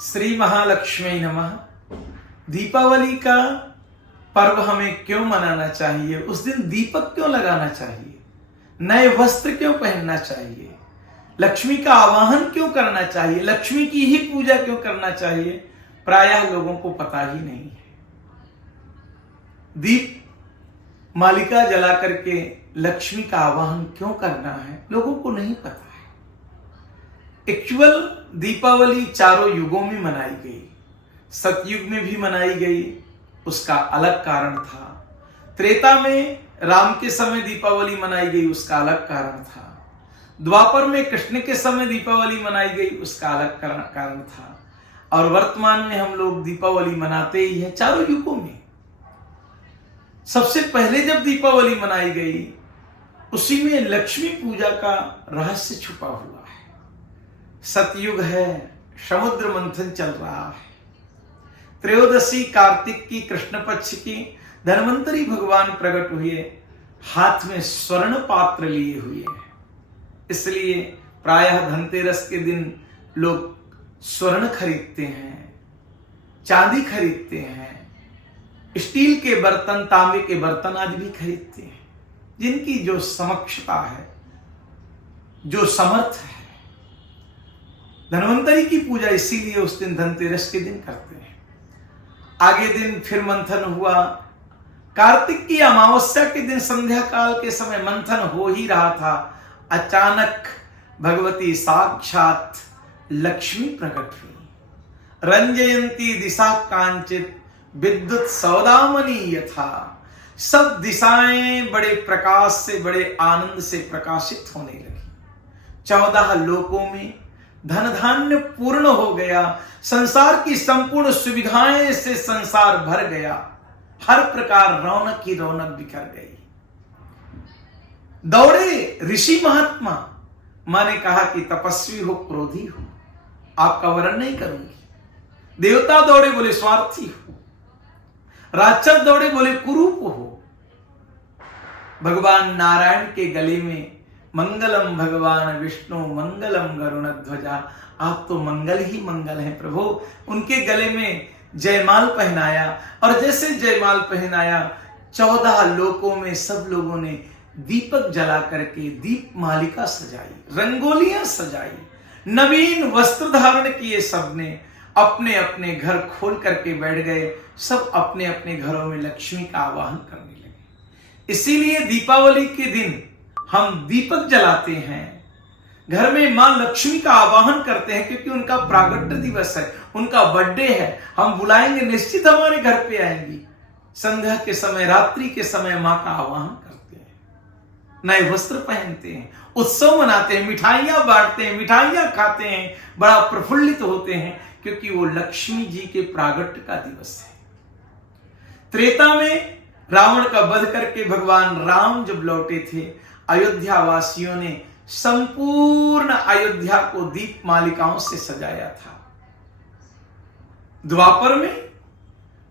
श्री महालक्ष्मी नमः। दीपावली का पर्व हमें क्यों मनाना चाहिए? उस दिन दीपक क्यों लगाना चाहिए? नए वस्त्र क्यों पहनना चाहिए? लक्ष्मी का आवाहन क्यों करना चाहिए? लक्ष्मी की ही पूजा क्यों करना चाहिए? प्रायः लोगों को पता ही नहीं है। दीप मालिका जला करके लक्ष्मी का आवाहन क्यों करना है, लोगों को नहीं पता है। एक्चुअल दीपावली चारों युगों में मनाई गई। सतयुग में भी मनाई गई, उसका अलग कारण था। त्रेता में राम के समय दीपावली मनाई गई, उसका अलग कारण था। द्वापर में कृष्ण के समय दीपावली मनाई गई, उसका अलग कारण था। और वर्तमान में हम लोग दीपावली मनाते ही हैं चारों युगों में। सबसे पहले जब दीपावली मनाई गई, उसी में लक्ष्मी पूजा का रहस्य छुपा हुआ है। सतयुग है, समुद्र मंथन चल रहा है। त्रयोदशी कार्तिक की कृष्ण पक्ष की धन्वंतरी भगवान प्रकट हुए, हाथ में स्वर्ण पात्र लिए हुए हैं। इसलिए प्रायः धनतेरस के दिन लोग स्वर्ण खरीदते हैं, चांदी खरीदते हैं, स्टील के बर्तन, तांबे के बर्तन आदि भी खरीदते हैं। जिनकी जो समक्षता है, जो समर्थ है। धन्वंतरी की पूजा इसीलिए उस दिन धनतेरस के दिन करते हैं। आगे दिन फिर मंथन हुआ। कार्तिक की अमावस्या के दिन संध्या काल के समय मंथन हो ही रहा था, अचानक भगवती साक्षात लक्ष्मी प्रकट हुई। रंजयंती दिशा कांचित विद्युत सौदामणि यथा। सब दिशाएं बड़े प्रकाश से, बड़े आनंद से प्रकाशित होने लगी। 14 लोकों में धन धान्य पूर्ण हो गया। संसार की संपूर्ण सुविधाएं से संसार भर गया। हर प्रकार रौनक ही रौनक बिखर गई। दौड़े ऋषि महात्मा, माने कहा कि तपस्वी हो, क्रोधी हो, आपका वर्णन नहीं करूंगी। देवता दौड़े, बोले स्वार्थी हो। राक्षस दौड़े, बोले कुरूप हो। भगवान नारायण के गले में मंगलम भगवान विष्णु मंगलम गरुण ध्वजा। आप तो मंगल ही मंगल हैं प्रभु। उनके गले में जयमाल पहनाया, और जैसे जयमाल पहनाया 14 लोकों में सब लोगों ने दीपक जला करके दीप मालिका सजाई, रंगोलियां सजाई, नवीन वस्त्र धारण किए। सबने अपने अपने घर खोल करके बैठ गए। सब अपने अपने घरों में लक्ष्मी का आवाहन करने लगे। इसीलिए दीपावली के दिन हम दीपक जलाते हैं, घर में मां लक्ष्मी का आवाहन करते हैं, क्योंकि उनका प्रागट्य दिवस है, उनका बर्थडे है। हम बुलाएंगे, निश्चित हमारे घर पे आएंगी। संध्या के समय, रात्रि के समय मां का आवाहन करते हैं, नए वस्त्र पहनते हैं, उत्सव मनाते हैं, मिठाइयां बांटते हैं, मिठाइयां खाते हैं, बड़ा प्रफुल्लित होते हैं, क्योंकि वो लक्ष्मी जी के प्रागट्य का दिवस है। त्रेता में रावण का वध करके भगवान राम जब लौटे थे, अयोध्या वासियों ने संपूर्ण अयोध्या को दीप मालिकाओं से सजाया था। द्वापर में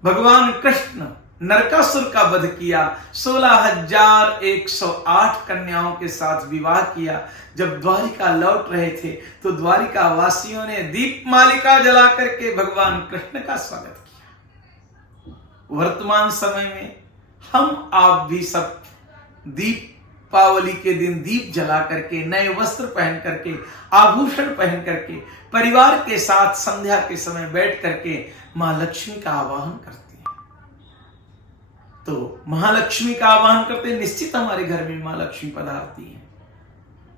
भगवान कृष्ण नरकासुर का वध किया, 16,108 कन्याओं के साथ विवाह किया। जब द्वारिका लौट रहे थे तो द्वारिका वासियों ने दीप मालिका जला करके भगवान कृष्ण का स्वागत किया। वर्तमान समय में हम आप भी सब दीपावली के दिन दीप जला करके, नए वस्त्र पहन करके, आभूषण पहन करके, परिवार के साथ संध्या के समय बैठ करके मां लक्ष्मी का आवाहन करते हैं। तो महालक्ष्मी का आवाहन करते, निश्चित हमारे घर में मां लक्ष्मी पधारती है।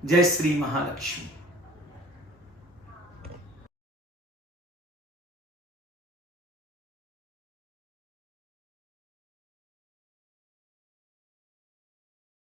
जय श्री महालक्ष्मी।